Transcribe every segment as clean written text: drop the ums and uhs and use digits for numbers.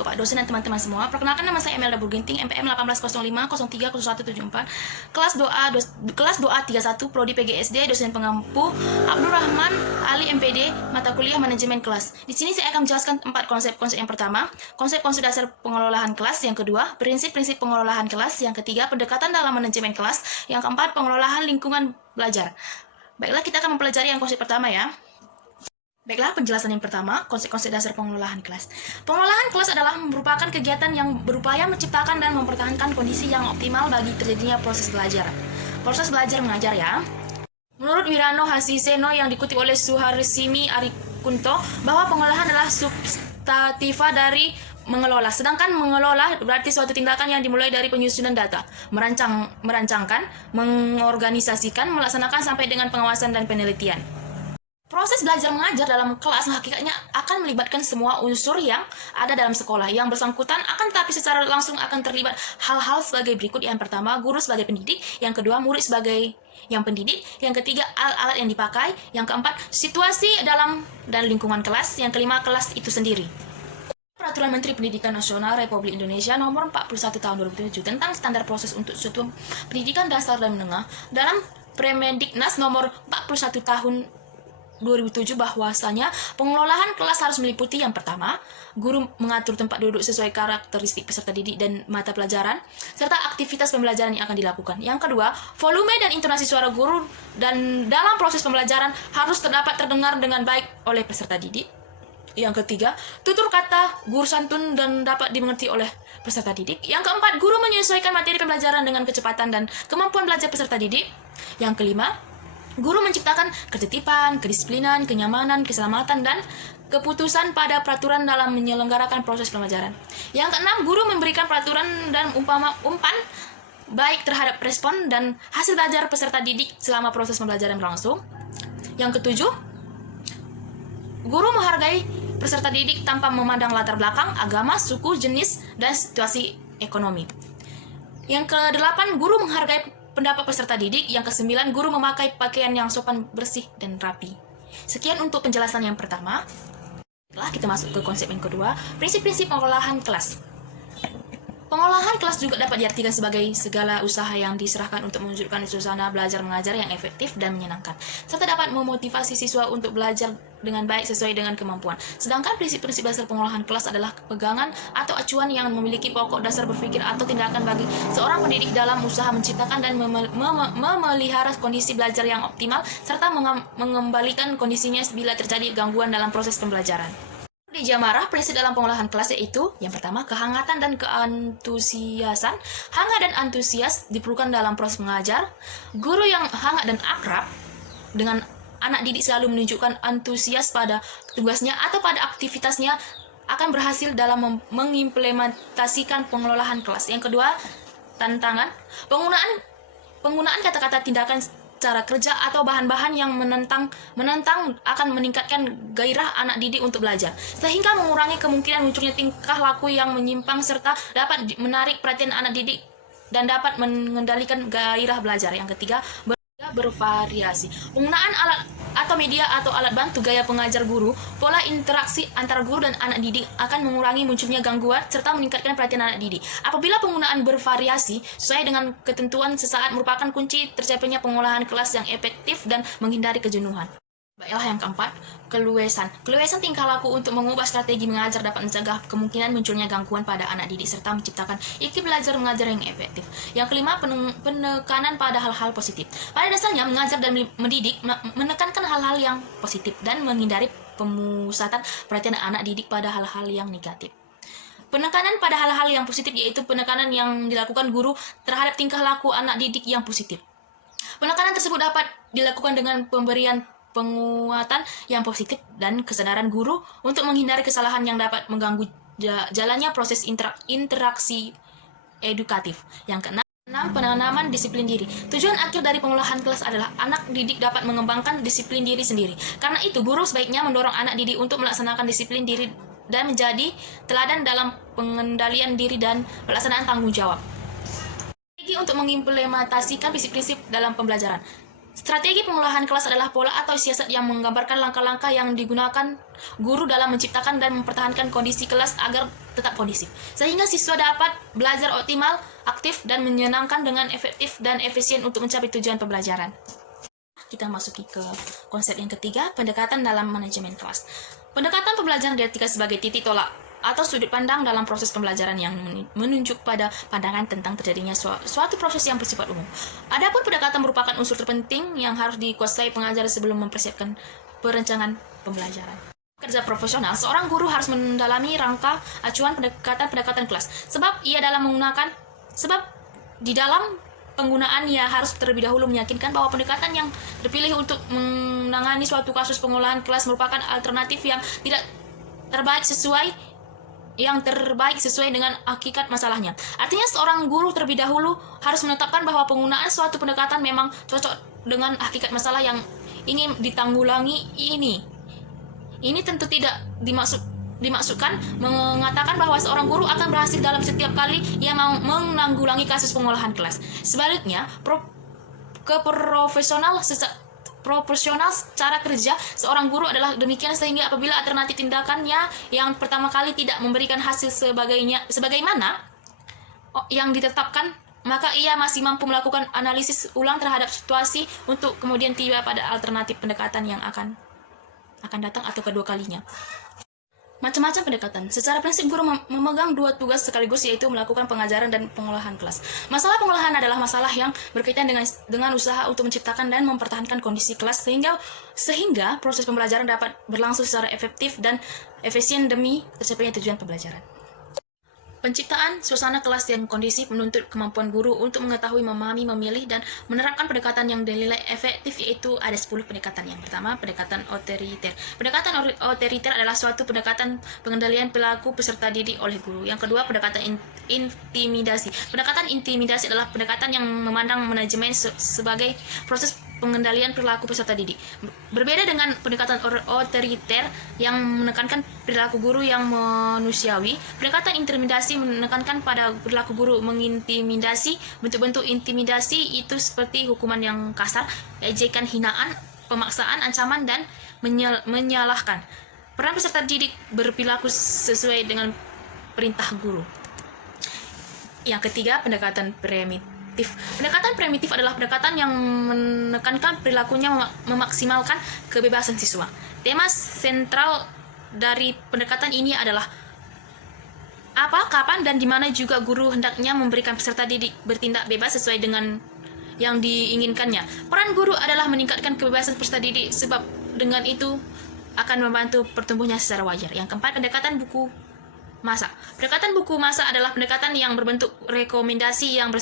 untuk Pak dosen dan teman-teman semua. Perkenalkan, nama saya Emelda Burginting, MPM 1805030174, kelas doa 31, Prodi PGSD, dosen pengampu Abdurrahman Ali MPD, mata kuliah manajemen kelas. Di sini saya akan menjelaskan 4 konsep-konsep. Yang pertama, konsep-konsep dasar pengelolaan kelas. Yang kedua, prinsip-prinsip pengelolaan kelas. Yang ketiga, pendekatan dalam manajemen kelas. Yang keempat, pengelolaan lingkungan belajar. Baiklah, kita akan mempelajari yang konsep pertama ya. Baiklah, penjelasan yang pertama, konsep-konsep dasar pengelolaan kelas. Pengelolaan kelas adalah merupakan kegiatan yang berupaya menciptakan dan mempertahankan kondisi yang optimal bagi terjadinya proses belajar. Proses belajar mengajar ya. Menurut Wirano Hasiseno yang dikutip oleh Suharsimi Arikunto, bahwa pengolahan adalah substantiva dari mengelola. Sedangkan mengelola berarti suatu tindakan yang dimulai dari penyusunan data, merancangkan, mengorganisasikan, melaksanakan sampai dengan pengawasan dan penelitian. Proses belajar mengajar dalam kelas hakikatnya akan melibatkan semua unsur yang ada dalam sekolah. Yang bersangkutan akan tapi secara langsung akan terlibat hal-hal sebagai berikut. Yang pertama, guru sebagai pendidik. Yang kedua, murid sebagai yang pendidik. Yang ketiga, alat-alat yang dipakai. Yang keempat, situasi dalam dan lingkungan kelas. Yang kelima, kelas itu sendiri. Peraturan Menteri Pendidikan Nasional Republik Indonesia Nomor 41 Tahun 2007 tentang standar proses untuk satuan pendidikan dasar dan menengah dalam Permendiknas Nomor 41 Tahun 2007 bahwasanya pengelolaan kelas harus meliputi yang pertama, guru mengatur tempat duduk sesuai karakteristik peserta didik dan mata pelajaran, serta aktivitas pembelajaran yang akan dilakukan. Yang kedua, volume dan intonasi suara guru dan dalam proses pembelajaran harus terdengar dengan baik oleh peserta didik. Yang ketiga, tutur kata guru santun dan dapat dimengerti oleh peserta didik. Yang keempat, guru menyesuaikan materi pembelajaran dengan kecepatan dan kemampuan belajar peserta didik. Yang kelima, guru menciptakan ketertiban, kedisiplinan, kenyamanan, keselamatan, dan keputusan pada peraturan dalam menyelenggarakan proses pembelajaran. Yang keenam, guru memberikan peraturan dan umpan baik terhadap respon dan hasil belajar peserta didik selama proses pembelajaran berlangsung. Yang ketujuh, guru menghargai peserta didik tanpa memandang latar belakang, agama, suku, jenis, dan situasi ekonomi. Yang kedelapan, guru menghargai pendapat peserta didik. Yang kesembilan, guru memakai pakaian yang sopan, bersih, dan rapi. Sekian untuk penjelasan yang pertama. Setelah kita masuk ke konsep yang kedua, prinsip-prinsip pengolahan kelas. Pengolahan kelas juga dapat diartikan sebagai segala usaha yang diserahkan untuk mewujudkan suasana belajar mengajar yang efektif dan menyenangkan, serta dapat memotivasi siswa untuk belajar dengan baik sesuai dengan kemampuan. Sedangkan prinsip-prinsip dasar pengolahan kelas adalah pegangan atau acuan yang memiliki pokok dasar berpikir atau tindakan bagi seorang pendidik dalam usaha menciptakan dan memelihara kondisi belajar yang optimal, serta mengembalikan kondisinya bila terjadi gangguan dalam proses pembelajaran. Di Jamarah, prinsip dalam pengolahan kelas yaitu yang pertama, kehangatan dan keantusiasan. Hangat dan antusias diperlukan dalam proses mengajar. Guru yang hangat dan akrab dengan anak didik selalu menunjukkan antusias pada tugasnya atau pada aktivitasnya akan berhasil dalam mengimplementasikan pengelolaan kelas. Yang kedua, tantangan. Penggunaan kata-kata, tindakan, cara kerja atau bahan-bahan yang menentang akan meningkatkan gairah anak didik untuk belajar, sehingga mengurangi kemungkinan munculnya tingkah laku yang menyimpang serta dapat menarik perhatian anak didik dan dapat mengendalikan gairah belajar. Yang ketiga, bervariasi. Penggunaan alat atau media atau alat bantu gaya pengajar guru, pola interaksi antara guru dan anak didik akan mengurangi munculnya gangguan serta meningkatkan perhatian anak didik. Apabila penggunaan bervariasi sesuai dengan ketentuan sesaat merupakan kunci tercapainya pengolahan kelas yang efektif dan menghindari kejenuhan. Baiklah, yang keempat, keluesan. Keluesan tingkah laku untuk mengubah strategi mengajar dapat mencegah kemungkinan munculnya gangguan pada anak didik serta menciptakan iklim belajar mengajar yang efektif. Yang kelima, penekanan pada hal-hal positif. Pada dasarnya, mengajar dan mendidik menekankan hal-hal yang positif dan menghindari pemusatan perhatian anak didik pada hal-hal yang negatif. Penekanan pada hal-hal yang positif yaitu penekanan yang dilakukan guru terhadap tingkah laku anak didik yang positif. Penekanan tersebut dapat dilakukan dengan pemberian penguatan yang positif dan kesadaran guru untuk menghindari kesalahan yang dapat mengganggu jalannya proses interaksi edukatif. Yang keenam, penanaman disiplin diri. Tujuan akhir dari pengolahan kelas adalah anak didik dapat mengembangkan disiplin diri sendiri. Karena itu, guru sebaiknya mendorong anak didik untuk melaksanakan disiplin diri dan menjadi teladan dalam pengendalian diri dan pelaksanaan tanggung jawab. Strategi untuk mengimplementasikan prinsip-prinsip dalam pembelajaran. Strategi pengolahan kelas adalah pola atau siasat yang menggambarkan langkah-langkah yang digunakan guru dalam menciptakan dan mempertahankan kondisi kelas agar tetap kondisif, sehingga siswa dapat belajar optimal, aktif, dan menyenangkan dengan efektif dan efisien untuk mencapai tujuan pembelajaran. Kita masuki ke konsep yang ketiga, pendekatan dalam manajemen kelas. Pendekatan pembelajaran diartikan sebagai titik tolak atau sudut pandang dalam proses pembelajaran yang menunjuk pada pandangan tentang terjadinya suatu proses yang bersifat umum. Adapun pendekatan merupakan unsur terpenting yang harus dikuasai pengajar sebelum mempersiapkan perencanaan pembelajaran. Kerja profesional, seorang guru harus mendalami rangka acuan pendekatan kelas. Sebab di dalam penggunaan ia harus terlebih dahulu meyakinkan bahwa pendekatan yang terpilih untuk menangani suatu kasus pengolahan kelas merupakan alternatif yang terbaik sesuai dengan hakikat masalahnya. Artinya seorang guru terlebih dahulu harus menetapkan bahwa penggunaan suatu pendekatan memang cocok dengan hakikat masalah yang ingin ditanggulangi ini. Ini tentu tidak dimaksudkan mengatakan bahwa seorang guru akan berhasil dalam setiap kali ia mau menanggulangi kasus pengolahan kelas. Sebaliknya, proporsional cara kerja seorang guru adalah demikian sehingga apabila alternatif tindakannya yang pertama kali tidak memberikan hasil sebagaimana yang ditetapkan, maka ia masih mampu melakukan analisis ulang terhadap situasi untuk kemudian tiba pada alternatif pendekatan yang akan datang atau kedua kalinya. Macam-macam pendekatan. Secara prinsip guru memegang dua tugas sekaligus, yaitu melakukan pengajaran dan pengolahan kelas. Masalah pengolahan adalah masalah yang berkaitan dengan usaha untuk menciptakan dan mempertahankan kondisi kelas sehingga proses pembelajaran dapat berlangsung secara efektif dan efisien demi tercapainya tujuan pembelajaran. Penciptaan suasana kelas yang kondisif menuntut kemampuan guru untuk mengetahui, memahami, memilih, dan menerapkan pendekatan yang dinilai efektif, yaitu ada 10 pendekatan. Yang pertama, pendekatan otoriter. Pendekatan otoriter adalah suatu pendekatan pengendalian perilaku peserta didik oleh guru. Yang kedua, pendekatan intimidasi. Pendekatan intimidasi adalah pendekatan yang memandang manajemen sebagai proses pengendalian perilaku peserta didik. Berbeda dengan pendekatan otoriter yang menekankan perilaku guru yang manusiawi, pendekatan intimidasi menekankan pada perilaku guru mengintimidasi. Bentuk-bentuk intimidasi itu seperti hukuman yang kasar, ejekan, hinaan, pemaksaan, ancaman, dan menyalahkan. Peran peserta didik berperilaku sesuai dengan perintah guru. Yang ketiga, pendekatan primitif. Pendekatan primitif adalah pendekatan yang menekankan perilakunya memaksimalkan kebebasan siswa. Tema sentral dari pendekatan ini adalah apa, kapan, dan di mana juga guru hendaknya memberikan peserta didik bertindak bebas sesuai dengan yang diinginkannya. Peran guru adalah meningkatkan kebebasan peserta didik sebab dengan itu akan membantu pertumbuhnya secara wajar. Yang keempat, pendekatan buku masa. Pendekatan buku masa adalah pendekatan yang berbentuk rekomendasi yang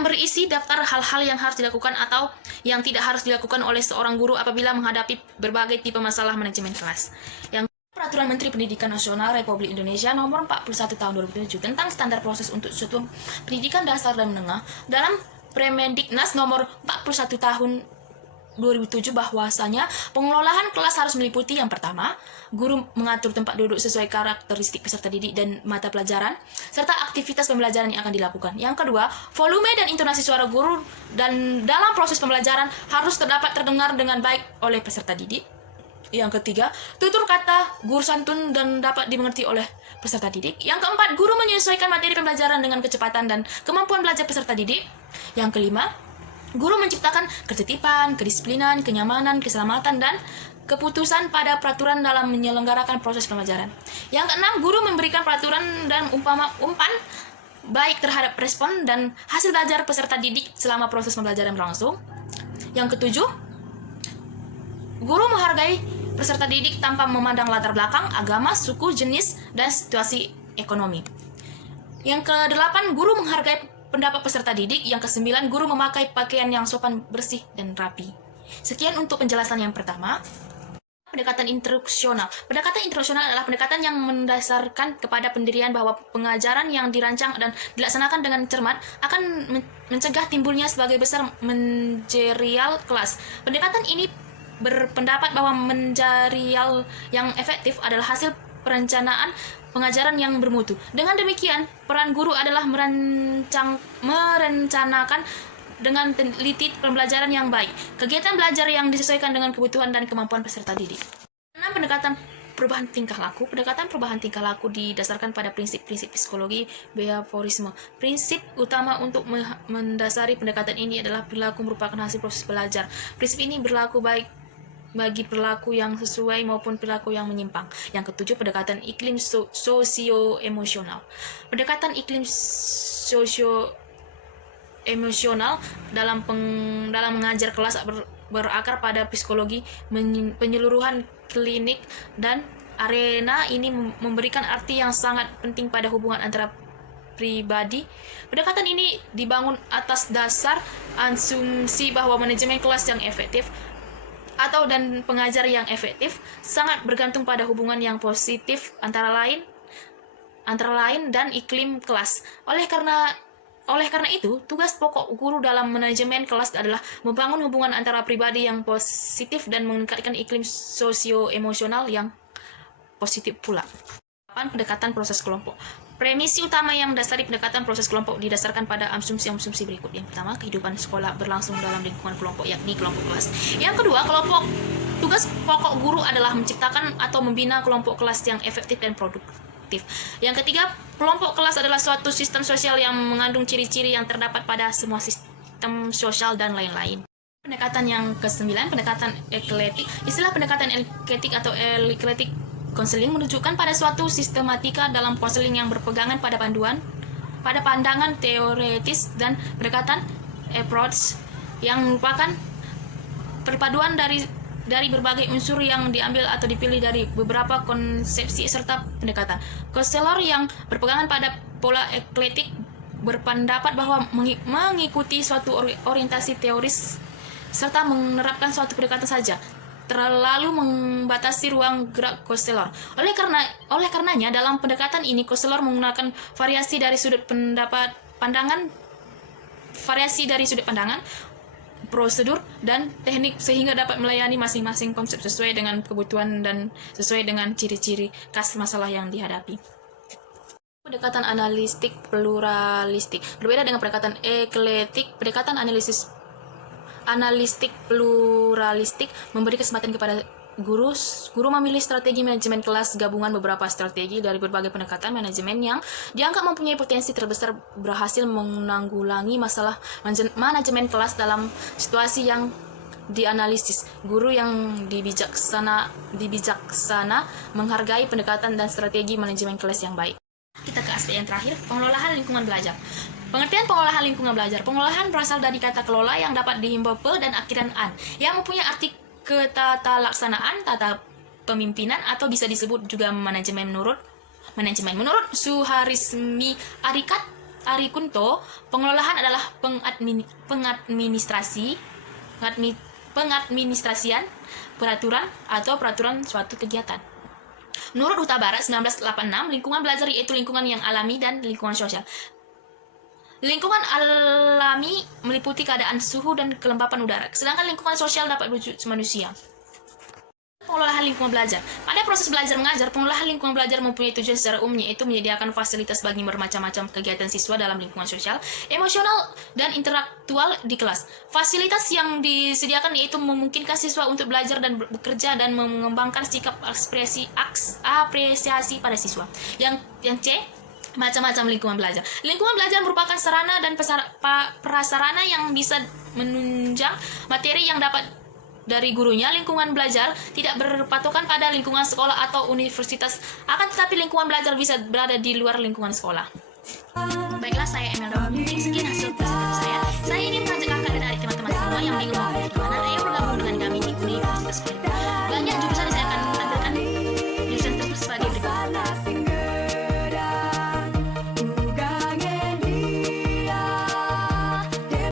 berisi daftar hal-hal yang harus dilakukan atau yang tidak harus dilakukan oleh seorang guru apabila menghadapi berbagai tipe masalah manajemen kelas. Yang Peraturan Menteri Pendidikan Nasional Republik Indonesia Nomor 41 Tahun 2007 tentang standar proses untuk satuan pendidikan dasar dan menengah, dalam Permendiknas Nomor 41 Tahun 2007 bahwasanya pengelolaan kelas harus meliputi yang pertama, guru mengatur tempat duduk sesuai karakteristik peserta didik dan mata pelajaran, serta aktivitas pembelajaran yang akan dilakukan. Yang kedua, volume dan intonasi suara guru dan dalam proses pembelajaran harus terdengar dengan baik oleh peserta didik. Yang ketiga, tutur kata guru santun dan dapat dimengerti oleh peserta didik. Yang keempat, guru menyesuaikan materi pembelajaran dengan kecepatan dan kemampuan belajar peserta didik. Yang kelima, guru menciptakan ketertiban, kedisiplinan, kenyamanan, keselamatan, dan keputusan pada peraturan dalam menyelenggarakan proses pembelajaran. Yang keenam, guru memberikan peraturan dan umpan baik terhadap respon dan hasil belajar peserta didik selama proses pembelajaran berlangsung. Yang ketujuh, guru menghargai peserta didik tanpa memandang latar belakang, agama, suku, jenis, dan situasi ekonomi. Yang kedelapan, guru menghargai pendapat peserta didik. Yang kesembilan, guru memakai pakaian yang sopan, bersih, dan rapi. Sekian untuk penjelasan yang pertama. Pendekatan instruksional. Pendekatan instruksional adalah pendekatan yang mendasarkan kepada pendirian bahwa pengajaran yang dirancang dan dilaksanakan dengan cermat akan mencegah timbulnya sebagai besar manajerial kelas. Pendekatan ini berpendapat bahwa manajerial yang efektif adalah hasil perencanaan pengajaran yang bermutu. Dengan demikian, peran guru adalah merencanakan dengan teliti pembelajaran yang baik, kegiatan belajar yang disesuaikan dengan kebutuhan dan kemampuan peserta didik. 6. Pendekatan Perubahan tingkah laku. Pendekatan perubahan tingkah laku didasarkan pada prinsip-prinsip psikologi behaviorisme. Prinsip utama untuk mendasari pendekatan ini adalah perilaku merupakan hasil proses belajar. Prinsip ini berlaku baik bagi perilaku yang sesuai maupun perilaku yang menyimpang. Yang ketujuh, pendekatan iklim sosio-emosional. Pendekatan iklim sosio-emosional dalam mengajar kelas berakar pada psikologi penyeluruhan klinik dan arena. Ini memberikan arti yang sangat penting pada hubungan antara pribadi. Pendekatan ini dibangun atas dasar asumsi bahwa manajemen kelas yang efektif dan pengajar yang efektif sangat bergantung pada hubungan yang positif antara lain dan iklim kelas. Oleh karena itu, tugas pokok guru dalam manajemen kelas adalah membangun hubungan antara pribadi yang positif dan meningkatkan iklim sosio-emosional yang positif pula. Pendekatan proses kelompok. Premisi utama yang mendasari pendekatan proses kelompok didasarkan pada asumsi-asumsi berikut. Yang pertama, kehidupan sekolah berlangsung dalam lingkungan kelompok, yakni kelompok kelas. Yang kedua, tugas pokok guru adalah menciptakan atau membina kelompok kelas yang efektif dan produktif. Yang ketiga, kelompok kelas adalah suatu sistem sosial yang mengandung ciri-ciri yang terdapat pada semua sistem sosial dan lain-lain. Pendekatan yang ke-9, pendekatan ekletik. Istilah pendekatan ekletik atau ekletik konseling menunjukkan pada suatu sistematika dalam konseling yang berpegangan pada pandangan teoretis dan pendekatan approach yang merupakan perpaduan dari berbagai unsur yang diambil atau dipilih dari beberapa konsepsi serta pendekatan. Konselor yang berpegangan pada pola ekletik berpendapat bahwa mengikuti suatu orientasi teoris serta menerapkan suatu pendekatan saja terlalu membatasi ruang gerak konselor. Oleh karenanya dalam pendekatan ini konselor menggunakan variasi dari sudut pandangan, prosedur dan teknik sehingga dapat melayani masing-masing konsep sesuai dengan kebutuhan dan sesuai dengan ciri-ciri khas masalah yang dihadapi. Pendekatan analistik pluralistik. Berbeda dengan pendekatan ekletik, pendekatan analistik pluralistik memberi kesempatan kepada guru memilih strategi manajemen kelas gabungan beberapa strategi dari berbagai pendekatan manajemen yang dianggap mempunyai potensi terbesar berhasil menanggulangi masalah manajemen kelas dalam situasi yang dianalisis. Guru yang dibijaksana menghargai pendekatan dan strategi manajemen kelas yang baik. Kita ke aspek yang terakhir, pengelolaan lingkungan belajar. Pengertian pengolahan lingkungan belajar. Pengolahan berasal dari kata kelola yang dapat dihimbau pe dan akhiran an, yang mempunyai arti ketatalaksanaan, tata pemimpinan, atau bisa disebut juga manajemen. Menurut Suharismi Arikunto, pengelolaan adalah pengadministrasian peraturan atau peraturan suatu kegiatan. Menurut Huta Barat 1986, lingkungan belajar yaitu lingkungan yang alami dan lingkungan sosial. Lingkungan alami meliputi keadaan suhu dan kelembapan udara, sedangkan lingkungan sosial dapat berwujud manusia. Pengelolaan lingkungan belajar. Pada proses belajar mengajar, pengelolaan lingkungan belajar mempunyai tujuan secara umum, yaitu menyediakan fasilitas bagi bermacam-macam kegiatan siswa dalam lingkungan sosial, emosional, dan intelektual di kelas. Fasilitas yang disediakan yaitu memungkinkan siswa untuk belajar dan bekerja dan mengembangkan sikap apresiasi pada siswa. Yang C, macam-macam lingkungan belajar. Lingkungan belajar merupakan sarana dan prasarana yang bisa menunjang materi yang dapat dari gurunya. Lingkungan belajar tidak berpatokan pada lingkungan sekolah atau universitas, akan tetapi lingkungan belajar bisa berada di luar lingkungan sekolah. Baiklah, saya Imelda Gunting. Sekian hasil presentasi saya. Saya ingin mengajak kakak dan adik teman-teman semua yang bingung